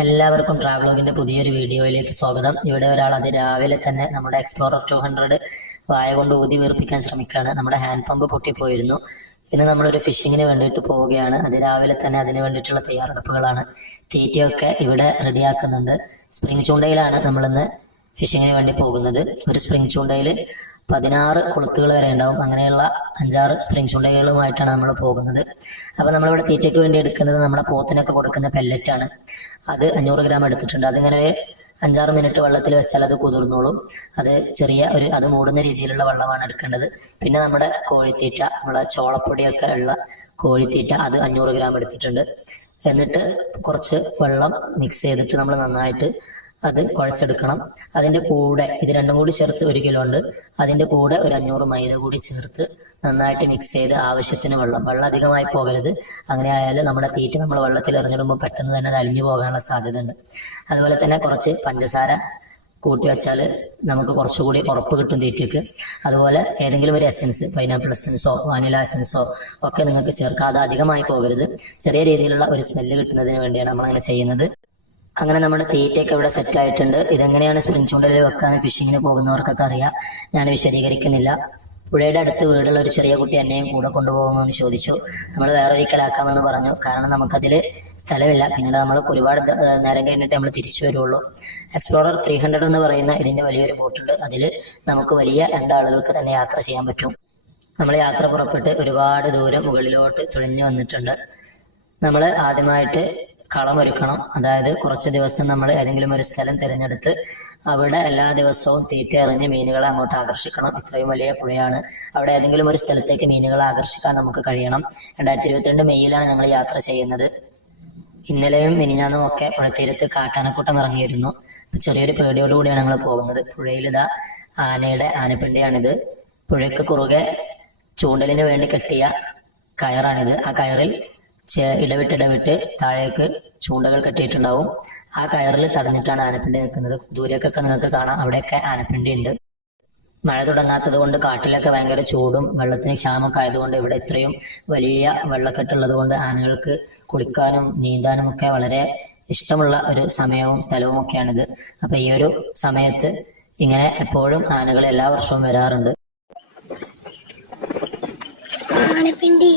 എല്ലാവർക്കും ട്രാവലോഗിന്റെ പുതിയൊരു വീഡിയോയിലേക്ക് സ്വാഗതം. ഇവിടെ ഒരാൾ അത് രാവിലെ തന്നെ നമ്മുടെ എക്സ്പ്ലോർ ഓഫ് ടു ഹൺഡ്രഡ് വായ കൊണ്ട് ഊതി വീർപ്പിക്കാൻ ശ്രമിക്കുകയാണ്. നമ്മുടെ ഹാൻഡ് പമ്പ് പൊട്ടിപ്പോയിരുന്നു. ഇന്ന് നമ്മളൊരു ഫിഷിങ്ങിന് വേണ്ടിയിട്ട് പോവുകയാണ്. അത് രാവിലെ തന്നെ അതിന് വേണ്ടിയിട്ടുള്ള തയ്യാറെടുപ്പുകളാണ്. തീറ്റയൊക്കെ ഇവിടെ റെഡിയാക്കുന്നുണ്ട്. സ്പ്രിംഗ് ചൂണ്ടയിലാണ് നമ്മളിന്ന് ഫിഷിങ്ങിന് വേണ്ടി പോകുന്നത്. ഒരു സ്പ്രിംഗ് ചൂണ്ടയിൽ പതിനാറ് കൊളുത്തുകൾ വരെ ഉണ്ടാവും. അങ്ങനെയുള്ള അഞ്ചാറ് സ്പ്രിംഗ് ചുണ്ടകളുമായിട്ടാണ് നമ്മൾ പോകുന്നത്. അപ്പോൾ നമ്മളിവിടെ തീറ്റയ്ക്ക് വേണ്ടി എടുക്കുന്നത് നമ്മുടെ പോത്തിനൊക്കെ കൊടുക്കുന്ന പെല്ലറ്റാണ് അത് അഞ്ഞൂറ് ഗ്രാം എടുത്തിട്ടുണ്ട്. അതിങ്ങനെ അഞ്ചാറ് മിനിറ്റ് വെള്ളത്തിൽ വെച്ചാൽ അത് കുതിർന്നോളും. അത് ചെറിയ ഒരു അത് മൂടുന്ന രീതിയിലുള്ള വെള്ളമാണ് എടുക്കേണ്ടത്. പിന്നെ നമ്മുടെ കോഴിത്തീറ്റ നമ്മുടെ ചോളപ്പൊടിയൊക്കെ ഉള്ള കോഴിത്തീറ്റ അത് അഞ്ഞൂറ് ഗ്രാം എടുത്തിട്ടുണ്ട്. എന്നിട്ട് കുറച്ച് വെള്ളം മിക്സ് ചെയ്തിട്ട് നമ്മൾ നന്നായിട്ട് അത് കുഴച്ചെടുക്കണം. അതിന്റെ കൂടെ ഇത് രണ്ടും കൂടി ചേർത്ത് ഒരു കിലോ ഉണ്ട്. അതിന്റെ കൂടെ ഒരു അഞ്ഞൂറ് മൈദ കൂടി ചേർത്ത് നന്നായിട്ട് മിക്സ് ചെയ്ത് ആവശ്യത്തിന് വെള്ളം. വെള്ളം അധികമായി പോകരുത്. അങ്ങനെ ആയാലും നമ്മുടെ തീറ്റ നമ്മൾ വെള്ളത്തിൽ എറിഞ്ഞിടുമ്പോൾ പെട്ടെന്ന് തന്നെ അത് അലിഞ്ഞു പോകാനുള്ള സാധ്യത ഉണ്ട് അതുപോലെ തന്നെ കുറച്ച് പഞ്ചസാര കൂട്ടി വെച്ചാൽ നമുക്ക് കുറച്ചുകൂടി ഉറപ്പ് കിട്ടും തീറ്റയ്ക്ക്. അതുപോലെ ഏതെങ്കിലും ഒരു എസൻസ് പൈനാപ്പിൾ എസൻസോ വാനില എസൻസോ ഒക്കെ നിങ്ങൾക്ക് ചേർക്കാതെ അധികമായി പോകരുത്. ചെറിയ രീതിയിലുള്ള ഒരു സ്മെല്ല് കിട്ടുന്നതിന് വേണ്ടിയാണ് നമ്മൾ അങ്ങനെ ചെയ്യുന്നത്. അങ്ങനെ നമ്മുടെ തീറ്റയൊക്കെ ഇവിടെ സെറ്റ് ആയിട്ടുണ്ട്. ഇതെങ്ങനെയാണ് സ്പ്രിംഗ് ചൂണ്ടലിൽ വെക്കാന്ന് ഫിഷിങ്ങിന് പോകുന്നവർക്കൊക്കെ അറിയാം. ഞാൻ വിശദീകരിക്കുന്നില്ല. പുഴയുടെ അടുത്ത് വീടുള്ള ഒരു ചെറിയ കുട്ടി എന്നെയും കൂടെ കൊണ്ടുപോകുമെന്ന് ചോദിച്ചു. നമ്മൾ വേറെ വേറൊരിക്കലാക്കാമെന്ന് പറഞ്ഞു. കാരണം നമുക്കതിൽ സ്ഥലമില്ല. പിന്നീട് നമ്മൾ ഒരുപാട് നേരം കഴിഞ്ഞിട്ട് നമ്മൾ തിരിച്ചു വരുള്ളൂ. എക്സ്പ്ലോറർ ത്രീ ഹൺഡ്രഡ് എന്ന് പറയുന്ന ഇതിന്റെ വലിയൊരു ബോട്ടുണ്ട്. അതിൽ നമുക്ക് വലിയ രണ്ടാളുകൾക്ക് തന്നെ യാത്ര ചെയ്യാൻ പറ്റും. നമ്മൾ യാത്ര പുറപ്പെട്ട് ഒരുപാട് ദൂരം മുകളിലോട്ട് തുഴഞ്ഞു വന്നിട്ടുണ്ട്. നമ്മൾ ആദ്യമായിട്ട് കളമൊരുക്കണം. അതായത് കുറച്ച് ദിവസം നമ്മൾ ഏതെങ്കിലും ഒരു സ്ഥലം തിരഞ്ഞെടുത്ത് അവിടെ എല്ലാ ദിവസവും തീറ്റ എറിഞ്ഞ് മീനുകളെ അങ്ങോട്ട് ആകർഷിക്കണം. ഇത്രയും വലിയ പുഴയാണ്. അവിടെ ഏതെങ്കിലും ഒരു സ്ഥലത്തേക്ക് മീനുകളെ ആകർഷിക്കാൻ നമുക്ക് കഴിയണം. രണ്ടായിരത്തി ഇരുപത്തിരണ്ട് മെയ്യിലാണ് ഞങ്ങൾ യാത്ര ചെയ്യുന്നത്. ഇന്നലെയും മിനിഞ്ഞാന്നും ഒക്കെ പുഴത്തീരത്ത് കാട്ടാനക്കൂട്ടം ഇറങ്ങിയിരുന്നു. ചെറിയൊരു പേടിയോടുകൂടിയാണ് ഞങ്ങൾ പോകുന്നത്. പുഴയിലിതാ ആനയുടെ ആനപ്പിണ്ടിയാണിത്. പുഴയ്ക്ക് കുറുകെ ചൂണ്ടലിന് വേണ്ടി കെട്ടിയ കയറാണിത്. ആ കയറിൽ ഇടവിട്ട് ഇടവിട്ട് താഴേക്ക് ചൂണ്ടകൾ കെട്ടിയിട്ടുണ്ടാവും. ആ കയറിൽ തടഞ്ഞിട്ടാണ് ആനപ്പിണ്ടി നിൽക്കുന്നത്. ദൂരേക്കൊക്കെ നിങ്ങൾക്ക് കാണാം. അവിടെയൊക്കെ ആനപ്പിണ്ടി ഉണ്ട്. മഴ തുടങ്ങാത്തത് കൊണ്ട് കാട്ടിലൊക്കെ ഭയങ്കര ചൂടും വെള്ളത്തിന് ക്ഷാമൊക്കെ ആയതുകൊണ്ട് ഇവിടെ ഇത്രയും വലിയ വെള്ളക്കെട്ടുള്ളത് കൊണ്ട് ആനകൾക്ക് കുളിക്കാനും നീന്താനും ഒക്കെ വളരെ ഇഷ്ടമുള്ള ഒരു സമയവും സ്ഥലവും ഒക്കെയാണിത്. അപ്പൊ ഈ ഒരു സമയത്ത് ഇങ്ങനെ എപ്പോഴും ആനകൾ എല്ലാ വർഷവും വരാറുണ്ട്. ആനപ്പിണ്ടി.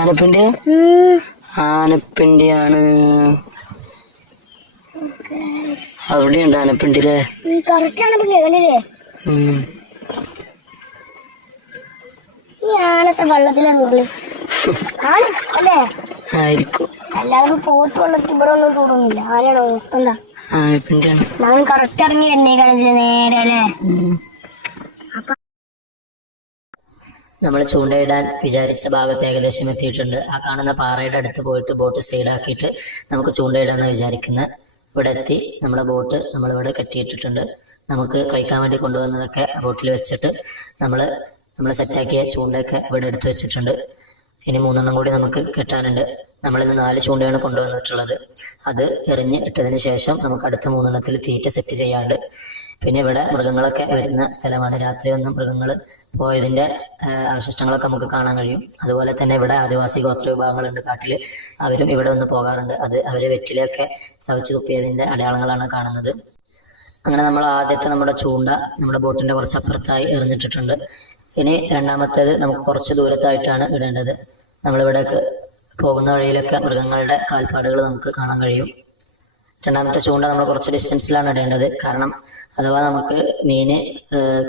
ആനപ്പിണ്ടി? ആനപ്പിണ്ടിയാണ്. അവിടെയുണ്ട് ആനപ്പിണ്ടില്ലേ കറക്റ്റ് ആനപ്പിണ്ടി കണ്ടില്ലേ ഈ ആനത്തെ വെള്ളത്തിലെ ആയിരിക്കും. എല്ലാവരും പോത്ത് വെള്ളത്തിൽ ഇവിടെ ഒന്നും തുടങ്ങില്ല ആരാണോ എന്താ ആനപ്പിണ്ടിയാണ്. നമ്മൾ കറക്റ്റ് ഇറങ്ങി കാണിച്ചത് നേരെ അല്ലേ? നമ്മൾ ചൂണ്ടയിടാൻ വിചാരിച്ച ഭാഗത്ത് ഏകദേശം എത്തിയിട്ടുണ്ട്. ആ കാണുന്ന പാറയുടെ അടുത്ത് പോയിട്ട് ബോട്ട് സൈഡാക്കിയിട്ട് നമുക്ക് ചൂണ്ടയിടാന്ന് വിചാരിക്കുന്നത് ഇവിടെ എത്തി. നമ്മുടെ ബോട്ട് നമ്മളിവിടെ കെട്ടിയിട്ടിട്ടുണ്ട്. നമുക്ക് കഴിക്കാൻ വേണ്ടി കൊണ്ടുവന്നതൊക്കെ ബോട്ടിൽ വെച്ചിട്ട് നമ്മൾ നമ്മൾ സെറ്റാക്കിയ ചൂണ്ടയൊക്കെ ഇവിടെ എടുത്തു വെച്ചിട്ടുണ്ട്. ഇനി മൂന്നെണ്ണം കൂടി നമുക്ക് കെട്ടാനുണ്ട്. നമ്മളിന്ന് നാല് ചൂണ്ടയാണ് കൊണ്ടുവന്നിട്ടുള്ളത്. അത് എറിഞ്ഞ് ഇട്ടതിന് ശേഷം നമുക്ക് അടുത്ത മൂന്നെണ്ണത്തിൽ തീറ്റ സെറ്റ് ചെയ്യാണ്ട് പിന്നെ ഇവിടെ മൃഗങ്ങളൊക്കെ വരുന്ന സ്ഥലമാണ്. രാത്രി ഒന്നും മൃഗങ്ങൾ പോയതിന്റെ അവശിഷ്ടങ്ങളൊക്കെ നമുക്ക് കാണാൻ കഴിയും. അതുപോലെ തന്നെ ഇവിടെ ആദിവാസി ഗോത്ര വിഭാഗങ്ങളുണ്ട് കാട്ടിൽ അവരും ഇവിടെ വന്ന് പോകാറുണ്ട്. അത് അവർ വെറ്റിലൊക്കെ ചവച്ചു തുപ്പിയതിന്റെ അടയാളങ്ങളാണ് കാണുന്നത്. അങ്ങനെ നമ്മൾ ആദ്യത്തെ നമ്മുടെ ചൂണ്ട നമ്മുടെ ബോട്ടിന്റെ കുറച്ച് അപ്പുറത്തായി എറിഞ്ഞിട്ടിട്ടുണ്ട്. ഇനി രണ്ടാമത്തേത് നമുക്ക് കുറച്ച് ദൂരത്തായിട്ടാണ് ഇടേണ്ടത്. നമ്മളിവിടേക്ക് പോകുന്ന വഴിയിലൊക്കെ മൃഗങ്ങളുടെ കാൽപ്പാടുകൾ നമുക്ക് കാണാൻ കഴിയും. രണ്ടാമത്തെ ചൂണ്ട നമ്മൾ കുറച്ച് ഡിസ്റ്റൻസിലാണ് ഇടേണ്ടത്. കാരണം അഥവാ നമുക്ക് മീന്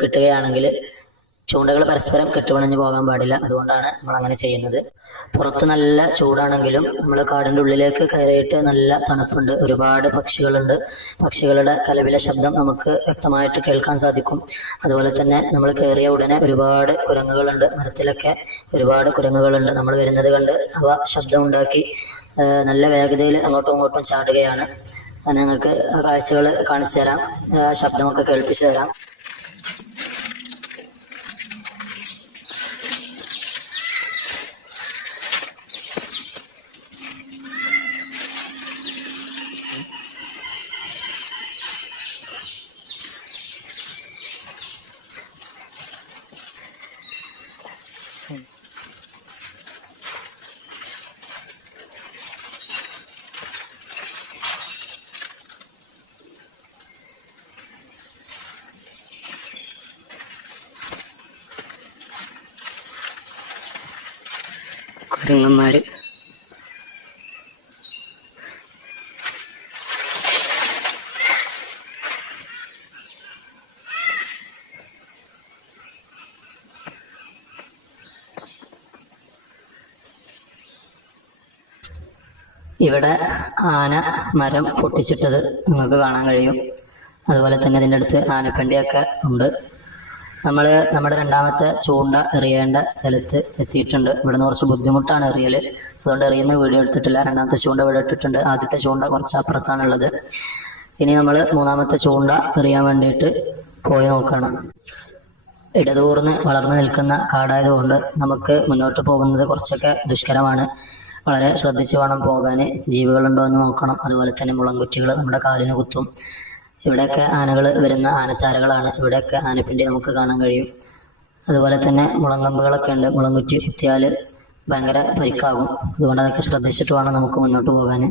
കിട്ടുകയാണെങ്കിൽ ചൂണ്ടകൾ പരസ്പരം കെട്ടുപണിഞ്ഞ് പോകാൻ പാടില്ല. അതുകൊണ്ടാണ് നമ്മൾ അങ്ങനെ ചെയ്യുന്നത്. പുറത്ത് നല്ല ചൂടാണെങ്കിലും നമ്മൾ കാടിന്റെ ഉള്ളിലേക്ക് കയറിയിട്ട് നല്ല തണുപ്പുണ്ട്. ഒരുപാട് പക്ഷികളുണ്ട്. പക്ഷികളുടെ കലവിലെ ശബ്ദം നമുക്ക് വ്യക്തമായിട്ട് കേൾക്കാൻ സാധിക്കും. അതുപോലെ തന്നെ നമ്മൾ കയറിയ ഉടനെ ഒരുപാട് കുരങ്ങുകളുണ്ട്. മരത്തിലൊക്കെ ഒരുപാട് കുരങ്ങുകളുണ്ട്. നമ്മൾ വരുന്നത് കണ്ട് അവ ശബ്ദമുണ്ടാക്കി നല്ല വേഗതയിൽ അങ്ങോട്ടും ഇങ്ങോട്ടും ചാടുകയാണ്. നിങ്ങൾക്ക് ആ കാഴ്ചകൾ കാണിച്ചു തരാം ശബ്ദമൊക്കെ കേൾപ്പിച്ചു തരാം കുരങ്ങന്മാര് ഇവിടെ ആന മരം പൊട്ടിച്ചിട്ടത് നിങ്ങൾക്ക് കാണാൻ കഴിയും. അതുപോലെ തന്നെ ഇതിന്റെ അടുത്ത് ആനപ്പണ്ടിയൊക്കെ ഉണ്ട്. നമ്മൾ നമ്മുടെ രണ്ടാമത്തെ ചൂണ്ട എറിയേണ്ട സ്ഥലത്ത് എത്തിയിട്ടുണ്ട്. ഇവിടുന്ന് കുറച്ച് ബുദ്ധിമുട്ടാണ് എറിയൽ അതുകൊണ്ട് എറിയുന്ന വീഡിയോ എടുത്തിട്ടില്ല. രണ്ടാമത്തെ ചൂണ്ട ഇവിടെ ഇട്ടിട്ടുണ്ട്. ആദ്യത്തെ ചൂണ്ട കുറച്ച് അപ്പുറത്താണുള്ളത്. ഇനി നമ്മൾ മൂന്നാമത്തെ ചൂണ്ട എറിയാൻ വേണ്ടിയിട്ട് പോയി നോക്കണം. ഇടതൂർന്ന് വളർന്നു നിൽക്കുന്ന കാടായതുകൊണ്ട് നമുക്ക് മുന്നോട്ട് പോകുന്നത് കുറച്ചൊക്കെ ദുഷ്കരമാണ്. വളരെ ശ്രദ്ധിച്ച് വേണം പോകാൻ ജീവികളുണ്ടോ എന്ന് നോക്കണം. അതുപോലെ തന്നെ മുളങ്കുറ്റികൾ നമ്മുടെ കാലിന് കുത്തും. ഇവിടെയൊക്കെ ആനകൾ വരുന്ന ആനത്താരകളാണ് ഇവിടെയൊക്കെ ആനപ്പിണ്ടി നമുക്ക് കാണാൻ കഴിയും. അതുപോലെ തന്നെ മുളങ്കമ്പുകളൊക്കെ ഉണ്ട്. മുളങ്കുറ്റി കുത്തിയാൽ ഭയങ്കര പരിക്കാകും. അതുകൊണ്ട് അതൊക്കെ ശ്രദ്ധിച്ചിട്ട് വേണം നമുക്ക് മുന്നോട്ട് പോകാൻ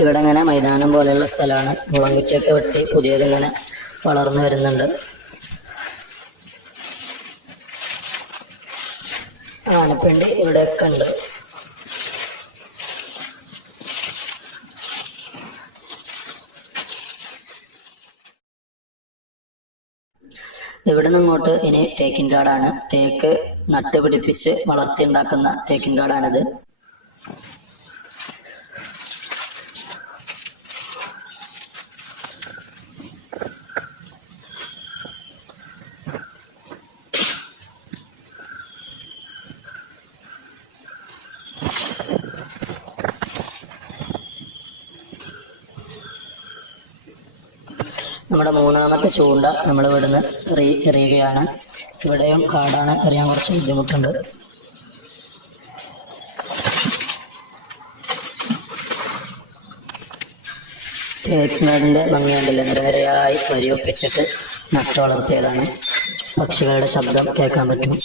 ഇവിടെ ഇങ്ങനെ മൈതാനം പോലെയുള്ള സ്ഥലമാണ്. മുളങ്കുറ്റിയൊക്കെ വെട്ടി പുതിയതിങ്ങനെ വളർന്നു വരുന്നുണ്ട്. ആനപ്പിണ്ടി ഇവിടെയൊക്കെ ഉണ്ട്. ഇവിടെ നിന്നോട്ട് ഇനി തേക്കിൻ കാടാണ് തേക്ക് നട്ടുപിടിപ്പിച്ച് വളർത്തിയുണ്ടാക്കുന്ന തേക്കിൻ കാടാണിത് നമ്മുടെ മൂന്നാമത്തെ ചൂണ്ട നമ്മൾ ഇവിടുന്ന് എറി എറിയുകയാണ്. ഇവിടെയും കാടാണ് എറിയാൻ കുറച്ച് ബുദ്ധിമുട്ടുണ്ട്. തേക്കിനാടിന്റെ ഭംഗിയുണ്ടല്ലോ നിരനിരയായി വരിയൊപ്പിച്ചിട്ട് നട്ടു വളർത്തിയതാണ് പക്ഷികളുടെ ശബ്ദം കേൾക്കാൻ പറ്റും.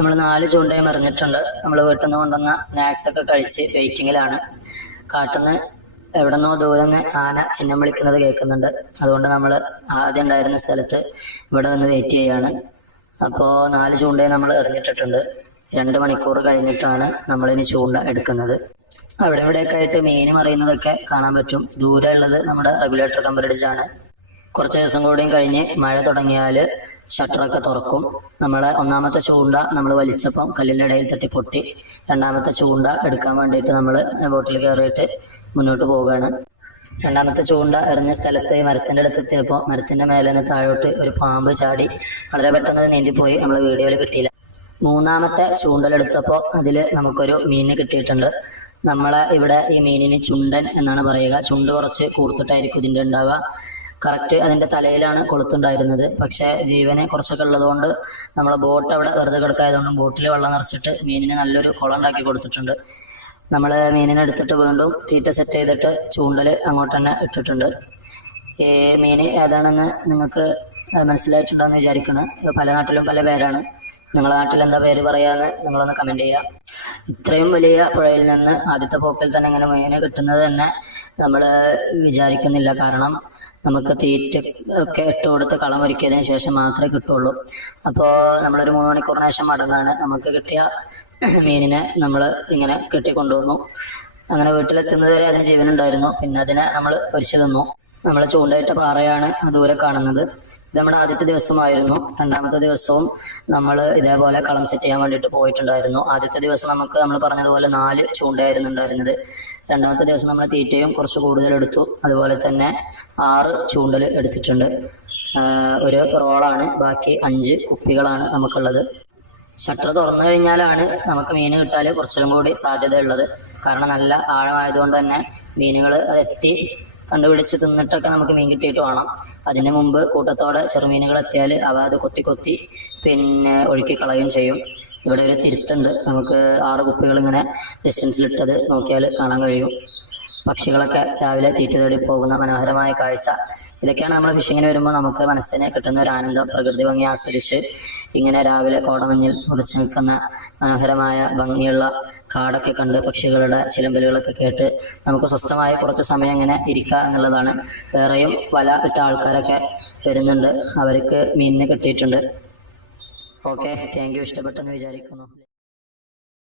നമ്മൾ നാല് ചൂണ്ടയും എറിഞ്ഞിട്ടുണ്ട്. നമ്മൾ വീട്ടിൽ നിന്ന് കൊണ്ടുവന്ന സ്നാക്സ് ഒക്കെ കഴിച്ച് വെയിറ്റിങ്ങിലാണ് കാട്ടുന്ന എവിടെ നിന്നോ ദൂരെ നിന്ന് ആന ചിഹ്നം വിളിക്കുന്നത് കേൾക്കുന്നുണ്ട്. അതുകൊണ്ട് നമ്മൾ ആദ്യം ഉണ്ടായിരുന്ന സ്ഥലത്ത് ഇവിടെ വന്ന് വെയിറ്റ് ചെയ്യാണ്. അപ്പോൾ നാല് ചൂണ്ടയും നമ്മൾ എറിഞ്ഞിട്ടിട്ടുണ്ട്. രണ്ട് മണിക്കൂർ കഴിഞ്ഞിട്ടാണ് നമ്മളിനി ചൂണ്ട എടുക്കുന്നത്. അവിടെ ഇവിടെയൊക്കെ ആയിട്ട് മീനും മറിയുന്നതൊക്കെ കാണാൻ പറ്റും. ദൂരെ ഉള്ളത് നമ്മുടെ റെഗുലേറ്റർ കമ്പറടിച്ചാണ് കുറച്ച് ദിവസം കൂടിയും കഴിഞ്ഞ് മഴ തുടങ്ങിയാൽ ഷട്ടറൊക്കെ തുറക്കും. നമ്മളെ ഒന്നാമത്തെ ചൂണ്ട നമ്മൾ വലിച്ചപ്പം കല്ലിന്റെ ഇടയിൽ തട്ടി പൊട്ടി രണ്ടാമത്തെ ചൂണ്ട എടുക്കാൻ വേണ്ടിയിട്ട് നമ്മൾ ബോട്ടിൽ കയറിയിട്ട് മുന്നോട്ട് പോവുകയാണ്. രണ്ടാമത്തെ ചൂണ്ട എറിഞ്ഞ സ്ഥലത്ത് മരത്തിന്റെ അടുത്ത് എത്തിയപ്പോൾ മരത്തിന്റെ മേലെ നിന്ന് താഴോട്ട് ഒരു പാമ്പ് ചാടി വളരെ പെട്ടെന്ന് നീന്തിപ്പോയി. നമ്മൾ വീഡിയോയിൽ കിട്ടിയില്ല. മൂന്നാമത്തെ ചൂണ്ടലെടുത്തപ്പോൾ അതിൽ നമുക്കൊരു മീനിനെ കിട്ടിയിട്ടുണ്ട്. നമ്മളെ ഇവിടെ ഈ മീനിന് ചുണ്ടൻ എന്നാണ് പറയുക. ചുണ്ട് കുറച്ച് കൂർത്തിട്ടായിരിക്കും ഇതിന്റെ ഉണ്ടാവുക. കറക്റ്റ് അതിന്റെ തലയിലാണ് കൊളുത്തുണ്ടായിരുന്നത്. പക്ഷേ ജീവന് കുറച്ചൊക്കെ ഉള്ളതുകൊണ്ട് നമ്മളെ ബോട്ട് അവിടെ വെറുതെ കിടക്കായതുകൊണ്ടും ബോട്ടിൽ വെള്ളം നിറച്ചിട്ട് മീനിന് നല്ലൊരു കുളം ഉണ്ടാക്കി കൊടുത്തിട്ടുണ്ട്. നമ്മൾ മീനിനെ എടുത്തിട്ട് വീണ്ടും തീറ്റ സെറ്റ് ചെയ്തിട്ട് ചൂണ്ടൽ അങ്ങോട്ട് തന്നെ ഇട്ടിട്ടുണ്ട്. ഈ മീൻ ഏതാണെന്ന് നിങ്ങൾക്ക് മനസ്സിലായിട്ടുണ്ടോ എന്ന് വിചാരിക്കണം പല നാട്ടിലും പല പേരാണ്. നിങ്ങളുടെ നാട്ടിൽ എന്താ പേര് പറയാന്ന് നിങ്ങളൊന്ന് കമന്റ് ചെയ്യുക ഇത്രയും വലിയ പുഴയിൽ നിന്ന് ആദ്യത്തെ പോക്കിൽ തന്നെ ഇങ്ങനെ മീനെ കിട്ടുന്നത് തന്നെ നമ്മൾ വിചാരിക്കുന്നില്ല. കാരണം നമുക്ക് തീറ്റ ഒക്കെ ഇട്ട് കൊടുത്ത് കളം ഒരുക്കിയതിനു ശേഷം മാത്രമേ കിട്ടുള്ളൂ. അപ്പോൾ നമ്മളൊരു മൂന്ന് മണിക്കൂറിന് ശേഷം മടങ്ങാണ്. നമുക്ക് കിട്ടിയ മീനിനെ നമ്മൾ ഇങ്ങനെ കെട്ടിക്കൊണ്ടുവന്നു. അങ്ങനെ വീട്ടിലെത്തുന്നത് വരെ അതിന് ജീവനുണ്ടായിരുന്നു. പിന്നെ അതിനെ നമ്മൾ പൊരിച്ചു നിന്നു നമ്മൾ ചൂണ്ടയിട്ട പാറയാണ് ദൂരെ കാണുന്നത്. ഇത് നമ്മുടെ ആദ്യത്തെ ദിവസമായിരുന്നു. രണ്ടാമത്തെ ദിവസവും നമ്മൾ ഇതേപോലെ കളം സെറ്റ് ചെയ്യാൻ വേണ്ടിയിട്ട് പോയിട്ടുണ്ടായിരുന്നു. ആദ്യത്തെ ദിവസം നമുക്ക് നമ്മൾ പറഞ്ഞതുപോലെ നാല് ചൂണ്ടയായിരുന്നു ഉണ്ടായിരുന്നത്. രണ്ടാമത്തെ ദിവസം നമ്മൾ തീറ്റയും കുറച്ച് കൂടുതൽ എടുത്തു. അതുപോലെ തന്നെ ആറ് ചൂണ്ടൽ എടുത്തിട്ടുണ്ട്. ഒരു റോളാണ്. ബാക്കി അഞ്ച് കുപ്പികളാണ് നമുക്കുള്ളത്. ഷട്ടർ തുറന്നു കഴിഞ്ഞാലാണ് നമുക്ക് മീൻ കിട്ടാൽ കുറച്ചും കൂടി സാധ്യതയുള്ളത്. കാരണം നല്ല ആഴമായതുകൊണ്ട് തന്നെ മീനുകൾ എത്തി കണ്ടുപിടിച്ച് തിന്നിട്ടൊക്കെ നമുക്ക് മീൻ കിട്ടിയിട്ട് വേണം. അതിന് മുമ്പ് കൂട്ടത്തോടെ ചെറുമീനുകൾ എത്തിയാൽ അവ അത് കൊത്തി കൊത്തി പിന്നെ ഒഴുക്കി കളയുകയും ചെയ്യും. ഇവിടെ ഒരു തിരുത്തുണ്ട്. നമുക്ക് ആറ് കുപ്പികൾ ഇങ്ങനെ ഡിസ്റ്റൻസിലിട്ടത് നോക്കിയാൽ കാണാൻ കഴിയും. പക്ഷികളൊക്കെ രാവിലെ തീറ്റ തേടി പോകുന്ന മനോഹരമായ കാഴ്ച. ഇതൊക്കെയാണ് നമ്മൾ ഫിഷിങ്ങിന് വരുമ്പോൾ നമുക്ക് മനസ്സിന് കിട്ടുന്ന ഒരു ആനന്ദം പ്രകൃതി ഭംഗി ആസ്വദിച്ച് ഇങ്ങനെ രാവിലെ കോടമഞ്ഞിൽ മുതച്ചു നിൽക്കുന്ന മനോഹരമായ ഭംഗിയുള്ള കാടൊക്കെ കണ്ട് പക്ഷികളുടെ ചിലമ്പലുകളൊക്കെ കേട്ട് നമുക്ക് സ്വസ്ഥമായ കുറച്ച് സമയം ഇങ്ങനെ ഇരിക്കുക എന്നുള്ളതാണ്. വേറെയും വല ഇട്ട ആൾക്കാരൊക്കെ വരുന്നുണ്ട്. അവർക്ക് മീനിനെ കിട്ടിയിട്ടുണ്ട്. ഓക്കെ താങ്ക് യു ഇഷ്ടപ്പെട്ടെന്ന് വിചാരിക്കുന്നു.